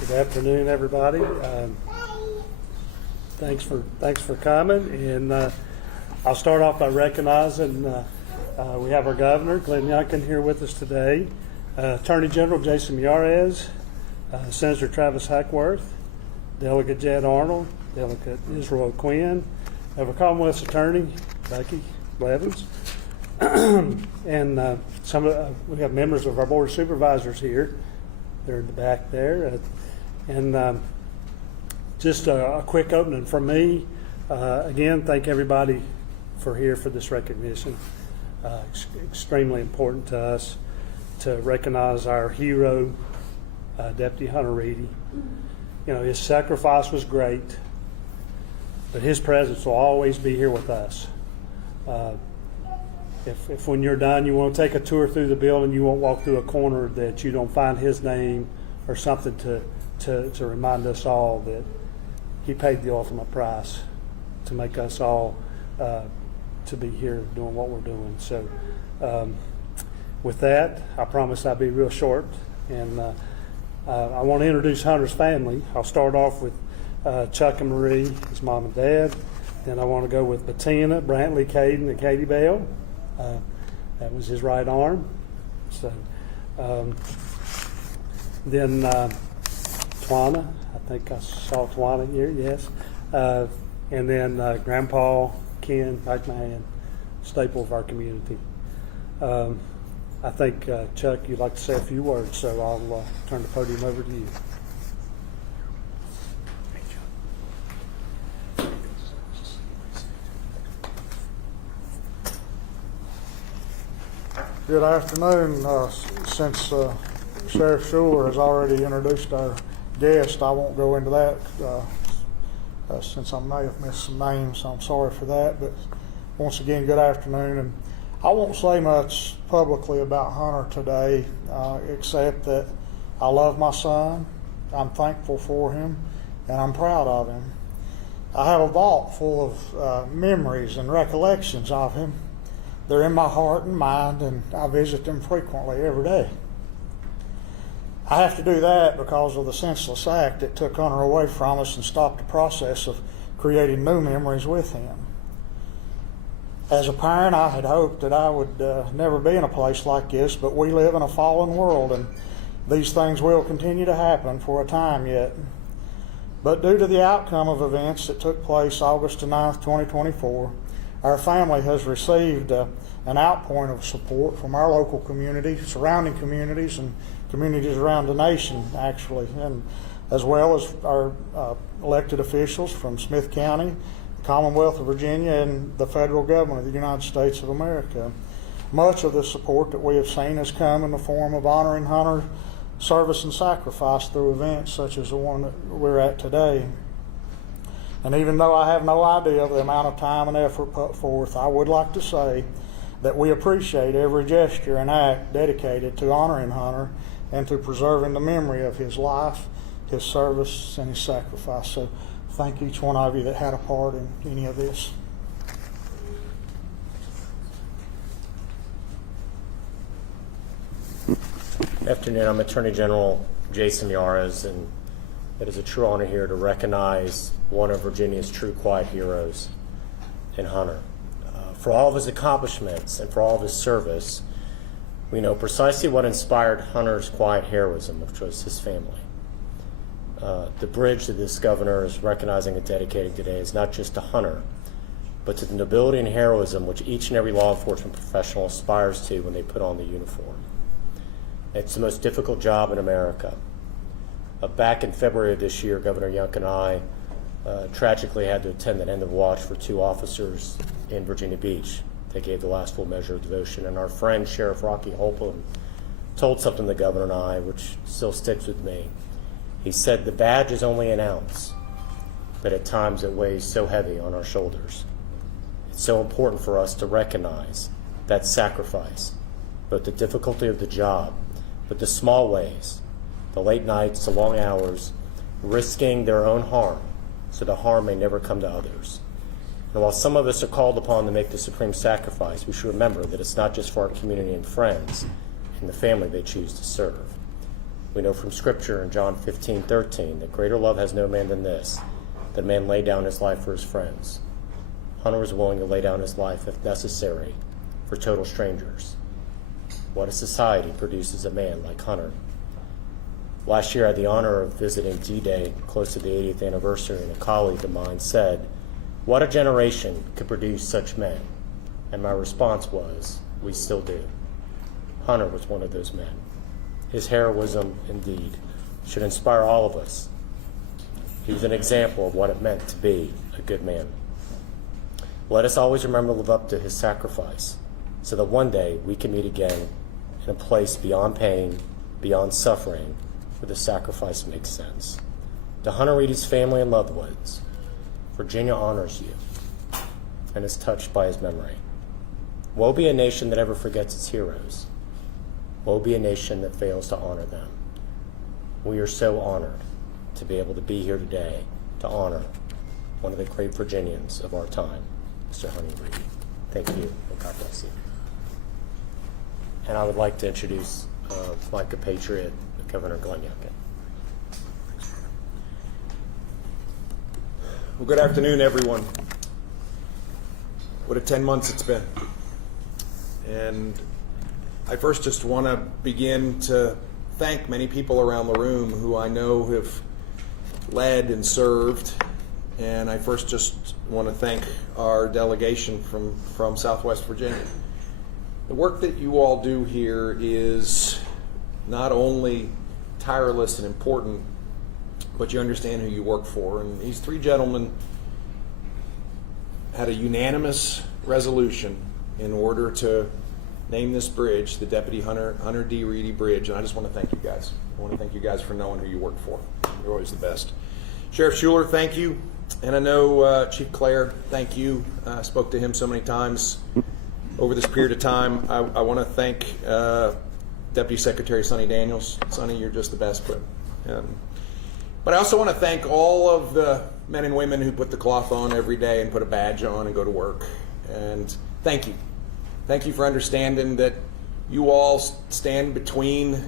Good afternoon, everybody. Thanks for coming, and I'll start off by recognizing we have our governor, Glenn Youngkin, here with us today, Attorney General Jason Miyares, Senator Travis Hackworth, Delegate Jed Arnold, Delegate Israel Quinn, our Commonwealth's Attorney Becky Blevins, and we have members of our Board of Supervisors here. They're in the back there. And just a quick opening from me. Again, thank everybody for here for this recognition. Extremely important to us to recognize our hero, Deputy Hunter Reedy. You know, his sacrifice was great, but his presence will always be here with us. If when you're done you want to take a tour through the building, you won't walk through a corner that you don't find his name or something to remind us all that he paid the ultimate price to make us all to be here doing what we're doing. So with that, I promise I'll be real short, and I want to introduce Hunter's family. I'll start off with Chuck and Marie, his mom and dad. Then I want to go with Bettina, Brantley, Caden, and Katie Bell. That was his right arm. So then Twana, I think I saw Twana here, yes. And then Grandpa Ken McMahon, staple of our community. I think, Chuck, you'd like to say a few words, so I'll turn the podium over to you. Good afternoon. Since Sheriff Schuler has already introduced our guest, I won't go into that since I may have missed some names, so I'm sorry for that. But once again, good afternoon. And I won't say much publicly about Hunter today, except that I love my son, I'm thankful for him, and I'm proud of him. I have a vault full of memories and recollections of him. They're in my heart and mind, and I visit them frequently every day. I have to do that because of the senseless act that took Hunter away from us and stopped the process of creating new memories with him. As a parent, I had hoped that I would never be in a place like this, but we live in a fallen world, and these things will continue to happen for a time yet. But due to the outcome of events that took place August 9th, 2024, our family has received an outpouring of support from our local community, surrounding communities, and communities around the nation, actually, and as well as our elected officials from Smith County, the Commonwealth of Virginia, and the federal government of the United States of America. Much of the support that we have seen has come in the form of honoring Hunter's service and sacrifice through events such as the one that we're at today. And even though I have no idea of the amount of time and effort put forth, I would like to say that we appreciate every gesture and act dedicated to honoring Hunter and to preserving the memory of his life, his service, and his sacrifice. So thank each one of you that had a part in any of this. Good afternoon. I'm Attorney General Jason Miyares, and it is a true honor here to recognize one of Virginia's true quiet heroes in Hunter. For all of his accomplishments and for all of his service, we know precisely what inspired Hunter's quiet heroism, which was his family. The bridge that this governor is recognizing and dedicating today is not just to Hunter, but to the nobility and heroism which each and every law enforcement professional aspires to when they put on the uniform. It's the most difficult job in America. Back in February of this year, Governor Youngkin and I tragically had to attend an end of watch for two officers in Virginia Beach. They gave the last full measure of devotion, and our friend Sheriff Rocky Holcomb told something to the governor and I which still sticks with me. He said, "The badge is only an ounce, but at times it weighs so heavy on our shoulders." It's so important for us to recognize that sacrifice, both the difficulty of the job, but the small ways, the late nights, the long hours, risking their own harm so the harm may never come to others. And while some of us are called upon to make the supreme sacrifice, we should remember that it's not just for our community and friends and the family they choose to serve. We know from Scripture in John 15:13 that greater love has no man than this, that a man lay down his life for his friends. Hunter was willing to lay down his life, if necessary, for total strangers. What a society produces a man like Hunter. Last year, I had the honor of visiting D-Day close to the 80th anniversary, and a colleague of mine said, "What a generation could produce such men." And my response was, "We still do." Hunter was one of those men. His heroism, indeed, should inspire all of us. He was an example of what it meant to be a good man. Let us always remember to live up to his sacrifice, so that one day we can meet again in a place beyond pain, beyond suffering, where the sacrifice makes sense. To Hunter Reedy's family and loved ones, Virginia honors you and is touched by his memory. Woe be a nation that ever forgets its heroes. Woe be a nation that fails to honor them. We are so honored to be able to be here today to honor one of the great Virginians of our time, Mr. Hunter Reedy. Thank you, and God bless you. And I would like to introduce my compatriot, Governor Glenn Youngkin. Well, good afternoon, everyone. What a 10 months it's been. And I first just want to begin to thank many people around the room who I know have led and served. And I first just want to thank our delegation from Southwest Virginia. The work that you all do here is not only tireless and important, but you understand who you work for. And these three gentlemen had a unanimous resolution in order to name this bridge the Deputy Hunter D. Reedy Bridge. And I just want to thank you guys. I want to thank you guys for knowing who you work for. You're always the best. Sheriff Schuler, thank you. And I know Chief Clare, thank you. I spoke to him so many times over this period of time. I want to thank Deputy Secretary Sonny Daniels. Sonny, you're just the best. But I also want to thank all of the men and women who put the cloth on every day and put a badge on and go to work. And thank you. Thank you for understanding that you all stand between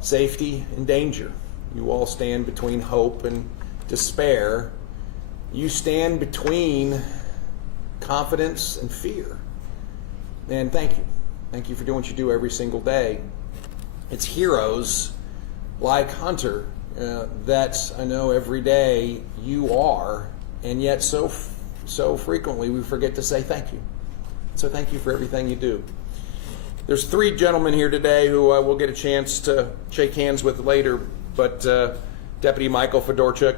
safety and danger. You all stand between hope and despair. You stand between confidence and fear. And thank you. Thank you for doing what you do every single day. It's heroes like Hunter that I know every day you are, and yet so frequently we forget to say thank you. So thank you for everything you do. There's three gentlemen here today who I will get a chance to shake hands with later, but Deputy Michael Fedorchuk,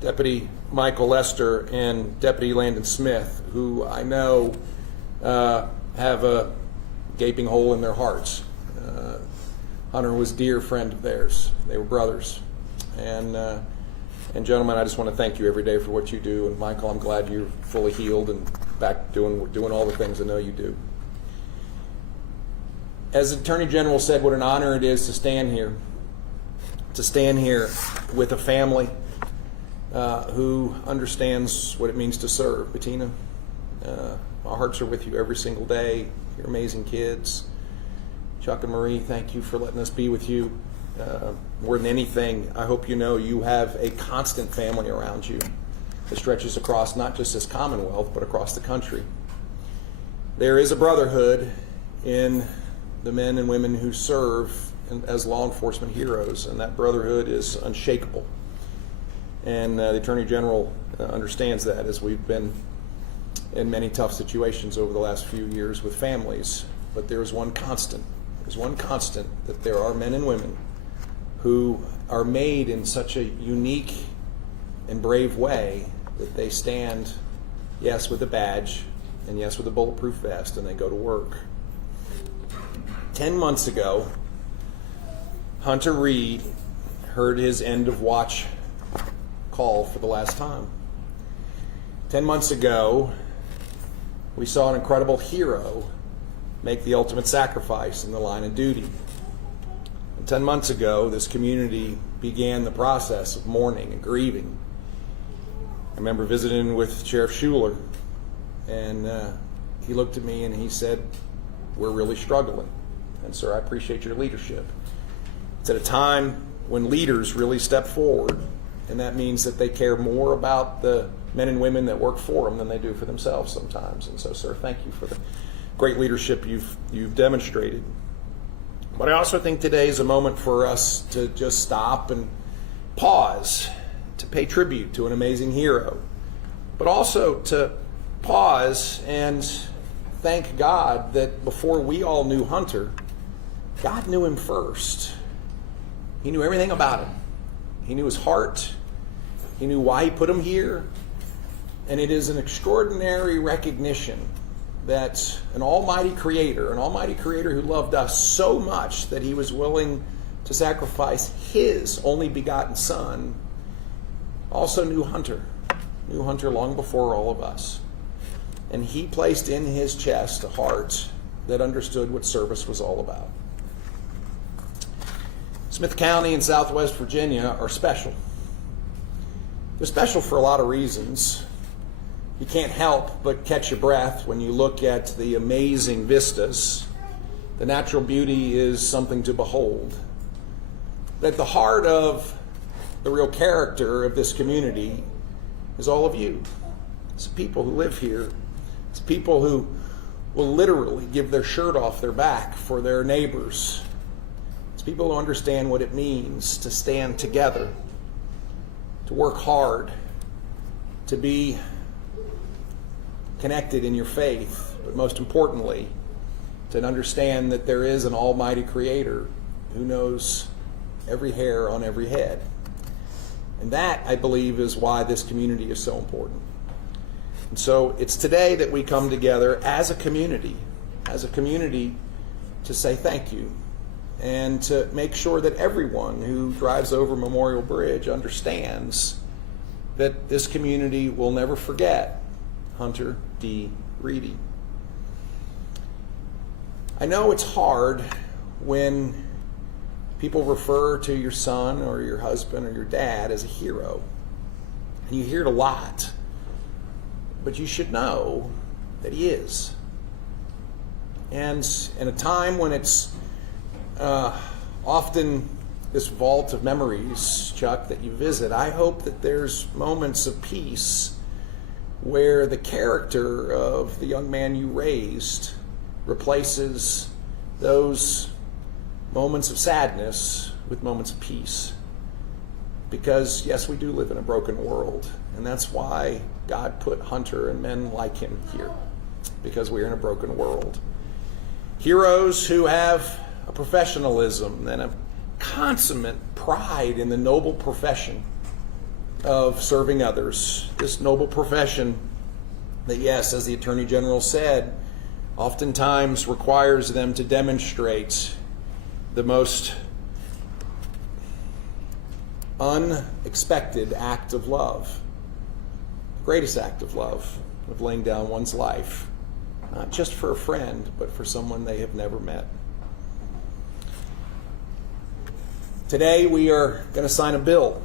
Deputy Michael Lester, and Deputy Landon Smith, who I know have a gaping hole in their hearts. Hunter was a dear friend of theirs. They were brothers. And gentlemen, I just want to thank you every day for what you do. And Michael, I'm glad you're fully healed and back doing all the things I know you do. As Attorney General said, what an honor it is to stand here with a family who understands what it means to serve. Bettina, our hearts are with you every single day. You're amazing kids. Chuck and Marie, thank you for letting us be with you. More than anything, I hope you know you have a constant family around you that stretches across not just this Commonwealth, but across the country. There is a brotherhood in the men and women who serve as law enforcement heroes, and that brotherhood is unshakable. And the Attorney General understands that, as we've been in many tough situations over the last few years with families. But there's one constant. There's one constant, that there are men and women who are made in such a unique and brave way that they stand, yes, with a badge, and yes, with a bulletproof vest, and they go to work. 10 months ago, Hunter Reed heard his end of watch call for the last time. 10 months ago, we saw an incredible hero make the ultimate sacrifice in the line of duty. And 10 months ago, this community began the process of mourning and grieving. I remember visiting with Sheriff Schuler And he looked at me and he said, "We're really struggling. And sir, I appreciate your leadership." It's at a time when leaders really step forward, and that means that they care more about the men and women that work for them than they do for themselves sometimes. And so, sir, thank you for the great leadership you've demonstrated. But I also think today is a moment for us to just stop and pause, to pay tribute to an amazing hero, but also to pause and thank God that before we all knew Hunter, God knew him first. He knew everything about him. He knew his heart. He knew why he put him here. And it is an extraordinary recognition that an almighty creator who loved us so much that he was willing to sacrifice his only begotten son, also knew Hunter long before all of us. And he placed in his chest a heart that understood what service was all about. Smith County and Southwest Virginia are special. They're special for a lot of reasons. You can't help but catch your breath when you look at the amazing vistas. The natural beauty is something to behold. But at the heart of the real character of this community is all of you. It's the people who live here. It's people who will literally give their shirt off their back for their neighbors. It's people who understand what it means to stand together, to work hard, to be connected in your faith, but most importantly, to understand that there is an almighty creator who knows every hair on every head. And that, I believe, is why this community is so important. And so it's today that we come together as a community to say thank you and to make sure that everyone who drives over Memorial Bridge understands that this community will never forget Hunter D. Reedy. I know it's hard when people refer to your son or your husband or your dad as a hero. And you hear it a lot. But you should know that he is. And in a time when it's often this vault of memories, Chuck, that you visit, I hope that there's moments of peace where the character of the young man you raised replaces those moments of sadness with moments of peace. Because, yes, we do live in a broken world, and that's why God put Hunter and men like him here, because we're in a broken world. Heroes who have a professionalism and a consummate pride in the noble profession of serving others. This noble profession that, yes, as the Attorney General said, oftentimes requires them to demonstrate the most unexpected act of love, the greatest act of love, of laying down one's life, not just for a friend, but for someone they have never met. Today we are going to sign a bill.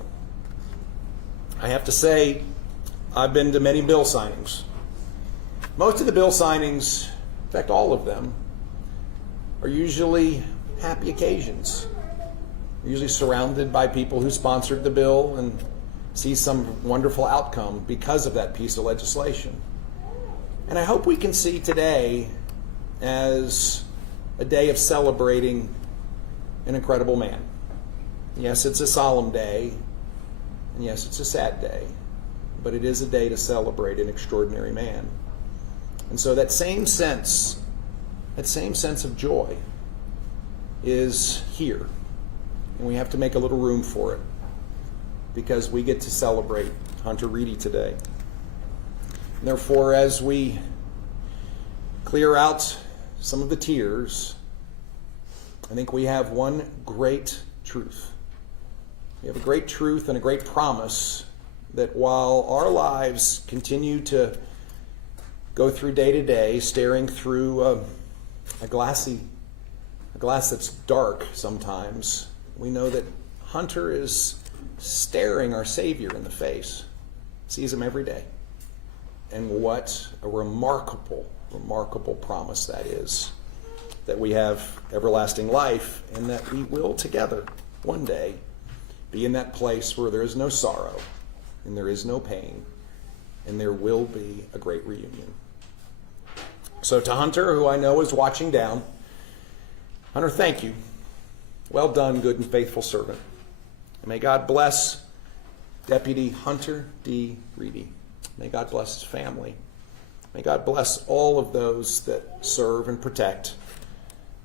I have to say, I've been to many bill signings. Most of the bill signings, in fact all of them, are usually happy occasions. We're usually surrounded by people who sponsored the bill and see some wonderful outcome because of that piece of legislation. And I hope we can see today as a day of celebrating an incredible man. Yes, it's a solemn day, and yes, it's a sad day, but it is a day to celebrate an extraordinary man. And so that same sense of joy is here. And we have to make a little room for it because we get to celebrate Hunter Reedy today. And therefore, as we clear out some of the tears, I think we have one great truth. We have a great truth and a great promise that while our lives continue to go through day to day, staring through a glass that's dark sometimes, we know that Hunter is staring our Savior in the face, sees him every day. And what a remarkable, remarkable promise that is. That we have everlasting life and that we will together one day be in that place where there is no sorrow and there is no pain and there will be a great reunion. So to Hunter, who I know is watching down, Hunter, thank you. Well done, good and faithful servant. And may God bless Deputy Hunter D. Reedy. May God bless his family. May God bless all of those that serve and protect.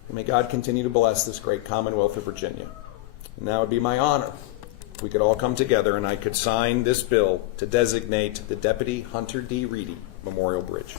And may God continue to bless this great Commonwealth of Virginia. And now it would be my honor if we could all come together and I could sign this bill to designate the Deputy Hunter D. Reedy Memorial Bridge.